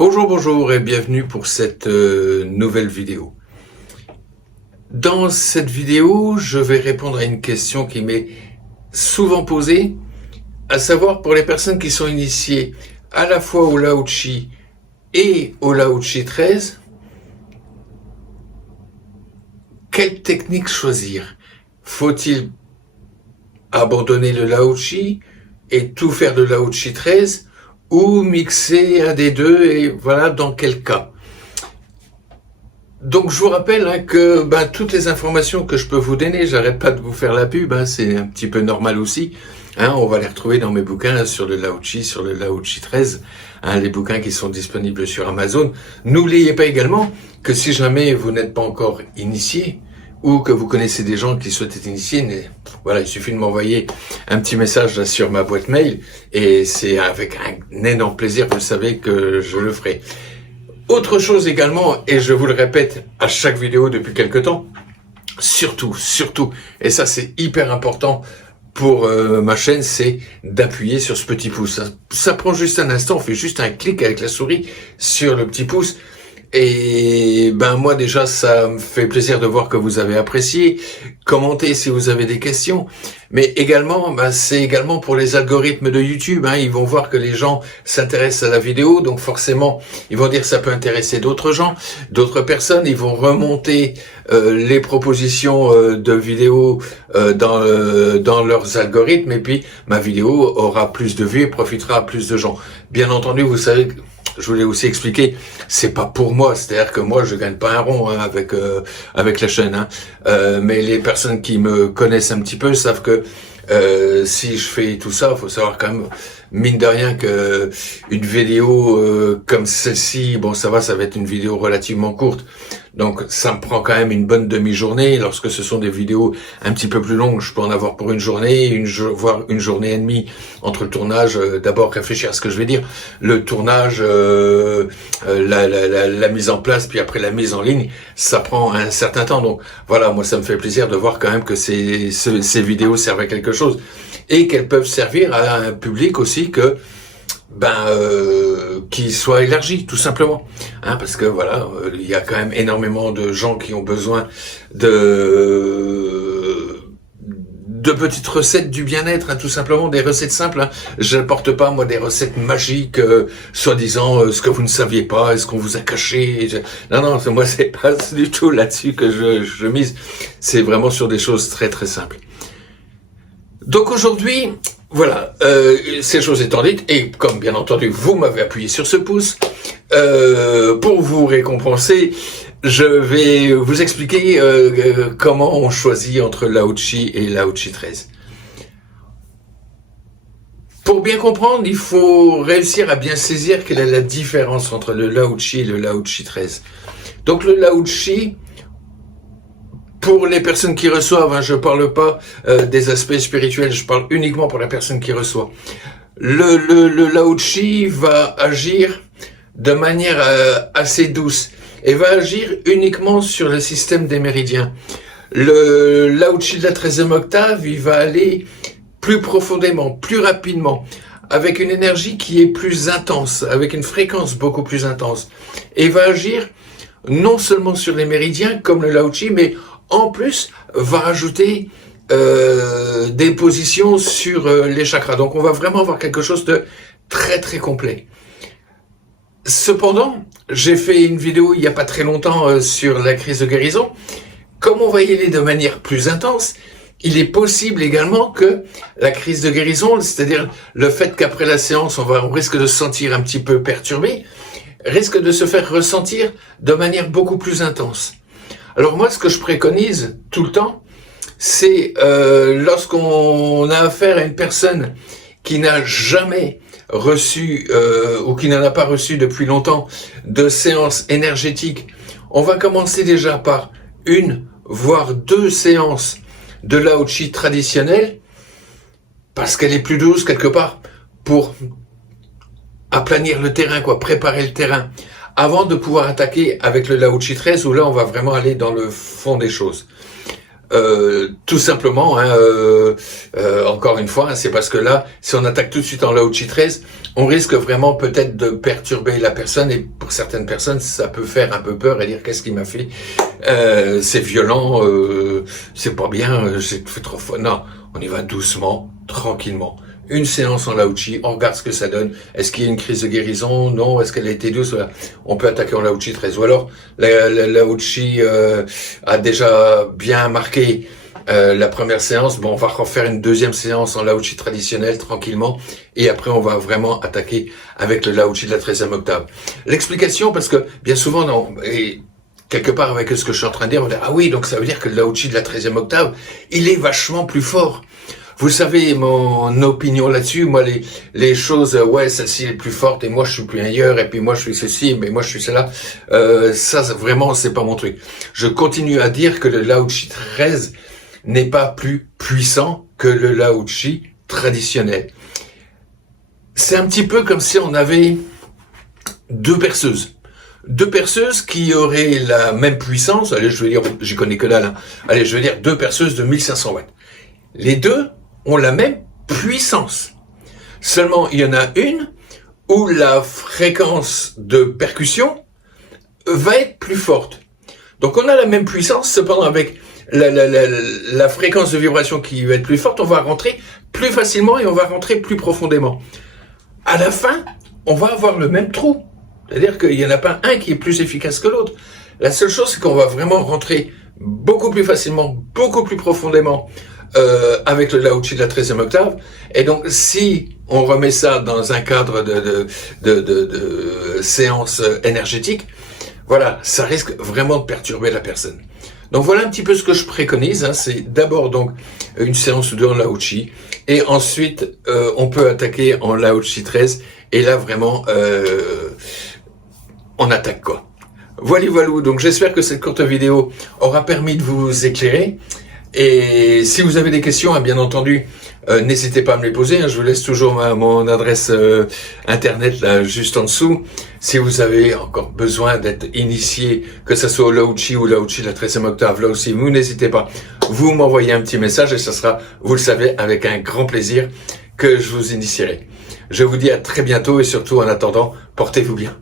Bonjour et bienvenue pour cette nouvelle vidéo. Dans cette vidéo, je vais répondre à une question qui m'est souvent posée, à savoir pour les personnes qui sont initiées à la fois au Lao-Chi et au Lao-Chi 13, quelle technique choisir? Faut-il abandonner le Lao-Chi et tout faire de Lao-Chi 13 ou mixer un des deux et voilà dans quel cas? Donc je vous rappelle que toutes les informations que je peux vous donner, j'arrête pas de vous faire la pub, c'est un petit peu normal aussi. On va les retrouver dans mes bouquins sur le Lao-Chi, sur le Lao-Chi 13, les bouquins qui sont disponibles sur Amazon. N'oubliez pas également que si jamais vous n'êtes pas encore initié, ou que vous connaissez des gens qui souhaitent être initiés, voilà, il suffit de m'envoyer un petit message là, sur ma boîte mail, et c'est avec un énorme plaisir, vous le savez, que je le ferai. Autre chose également, et je vous le répète à chaque vidéo depuis quelque temps, surtout, et ça c'est hyper important pour ma chaîne, c'est d'appuyer sur ce petit pouce. Ça prend juste un instant, on fait juste un clic avec la souris sur le petit pouce. Et moi déjà ça me fait plaisir de voir que vous avez apprécié. Commentez si vous avez des questions, mais également c'est également pour les algorithmes de YouTube, ils vont voir que les gens s'intéressent à la vidéo, donc forcément ils vont dire que ça peut intéresser d'autres gens, d'autres personnes, ils vont remonter les propositions de vidéos dans leurs algorithmes, et puis ma vidéo aura plus de vues et profitera à plus de gens. Bien entendu, vous savez, je voulais aussi expliquer, c'est pas pour moi, c'est-à-dire que moi je gagne pas un rond avec la chaîne, mais les personnes qui me connaissent un petit peu savent que si je fais tout ça, faut savoir quand même, mine de rien, que une vidéo comme celle-ci, ça va être une vidéo relativement courte, donc ça me prend quand même une bonne demi-journée. Lorsque ce sont des vidéos un petit peu plus longues, je peux en avoir pour une journée, voire une journée et demie entre le tournage. D'abord réfléchir à ce que je vais dire, le tournage, la mise en place, puis après la mise en ligne, ça prend un certain temps. Donc voilà, moi ça me fait plaisir de voir quand même que ces vidéos servent à quelque chose et qu'elles peuvent servir à un public aussi qui soit élargi, tout simplement, parce que voilà, il y a quand même énormément de gens qui ont besoin de petites recettes du bien-être, tout simplement, des recettes simples. Je n'apporte pas, moi, des recettes magiques, soi-disant ce que vous ne saviez pas, est-ce qu'on vous a caché. Non, moi, c'est pas du tout là-dessus que je mise. C'est vraiment sur des choses très, très simples. Donc aujourd'hui, voilà, ces choses étant dites, et comme bien entendu, vous m'avez appuyé sur ce pouce, pour vous récompenser, je vais vous expliquer comment on choisit entre Lao-Chi et Lao-Chi 13. Pour bien comprendre, il faut réussir à bien saisir quelle est la différence entre le Lao-Chi et le Lao-Chi 13. Donc le Lao-Chi, pour les personnes qui reçoivent, je parle pas des aspects spirituels, je parle uniquement pour la personne qui reçoit. Le Lao-Chi va agir de manière assez douce et va agir uniquement sur le système des méridiens. Le Lao-Chi de la 13e octave, il va aller plus profondément, plus rapidement, avec une énergie qui est plus intense, avec une fréquence beaucoup plus intense, et va agir non seulement sur les méridiens comme le Lao-Chi, mais en plus va rajouter des positions sur les chakras. Donc on va vraiment avoir quelque chose de très très complet. Cependant, j'ai fait une vidéo il n'y a pas très longtemps sur la crise de guérison. Comme on va y aller de manière plus intense, il est possible également que la crise de guérison, c'est-à-dire le fait qu'après la séance, on risque de se sentir un petit peu perturbé, risque de se faire ressentir de manière beaucoup plus intense. Alors moi, ce que je préconise tout le temps, c'est lorsqu'on a affaire à une personne qui n'a jamais reçu ou qui n'en a pas reçu depuis longtemps de séances énergétiques, on va commencer déjà par une, voire deux séances de Lao-Chi traditionnelle, parce qu'elle est plus douce quelque part, pour aplanir le terrain, préparer le terrain, avant de pouvoir attaquer avec le Lao-Chi 13, où là on va vraiment aller dans le fond des choses. Tout simplement, hein, encore une fois, hein, c'est parce que là, si on attaque tout de suite en Lao-Chi 13, on risque vraiment peut-être de perturber la personne, et pour certaines personnes, ça peut faire un peu peur et dire qu'est-ce qu'il m'a fait, c'est violent, c'est pas bien, j'ai fait trop fort. Non, on y va doucement, tranquillement. Une séance en Lao-Chi, on regarde ce que ça donne. Est-ce qu'il y a une crise de guérison? Non. Est-ce qu'elle a été douce? Voilà. On peut attaquer en Lao-Chi 13. Ou alors, la Lao-Chi a déjà bien marqué la première séance. Bon, on va refaire une deuxième séance en Lao-Chi traditionnel, tranquillement. Et après, on va vraiment attaquer avec le Lao-Chi de la 13e octave. L'explication, parce que bien souvent, non, et quelque part avec ce que je suis en train de dire, on dit, ah oui, donc ça veut dire que le Lao-Chi de la 13e octave, il est vachement plus fort. Vous savez mon opinion là-dessus, moi les choses, ouais, celle-ci est plus forte et moi je suis plus ailleurs et puis moi je suis ceci, mais moi je suis cela, ça vraiment c'est pas mon truc. Je continue à dire que le Lao-Chi 13 n'est pas plus puissant que le Lao-Chi traditionnel. C'est un petit peu comme si on avait deux perceuses qui auraient la même puissance, allez je veux dire, j'y connais que dalle, hein. Allez je veux dire 2 perceuses de 1500 watts. Les deux ont la même puissance. Seulement, il y en a une où la fréquence de percussion va être plus forte. Donc, on a la même puissance, cependant, avec la fréquence de vibration qui va être plus forte, on va rentrer plus facilement et on va rentrer plus profondément. À la fin, on va avoir le même trou. C'est-à-dire qu'il n'y en a pas un qui est plus efficace que l'autre. La seule chose, c'est qu'on va vraiment rentrer beaucoup plus facilement, beaucoup plus profondément, avec le Lao-Chi de la 13e octave. Et donc, si on remet ça dans un cadre de séance énergétique, voilà, ça risque vraiment de perturber la personne. Donc voilà un petit peu ce que je préconise, hein. C'est d'abord donc une séance ou deux en Lao-Chi, et ensuite on peut attaquer en Lao-Chi 13, et là vraiment on attaque quoi. Voilà, donc j'espère que cette courte vidéo aura permis de vous éclairer. Et si vous avez des questions, hein, bien entendu, n'hésitez pas à me les poser, hein. Je vous laisse toujours mon adresse internet là juste en dessous. Si vous avez encore besoin d'être initié, que ce soit au Lao-Chi ou Lao-Chi de la 13e octave, là aussi, vous n'hésitez pas. Vous m'envoyez un petit message et ce sera, vous le savez, avec un grand plaisir que je vous initierai. Je vous dis à très bientôt et surtout en attendant, portez-vous bien.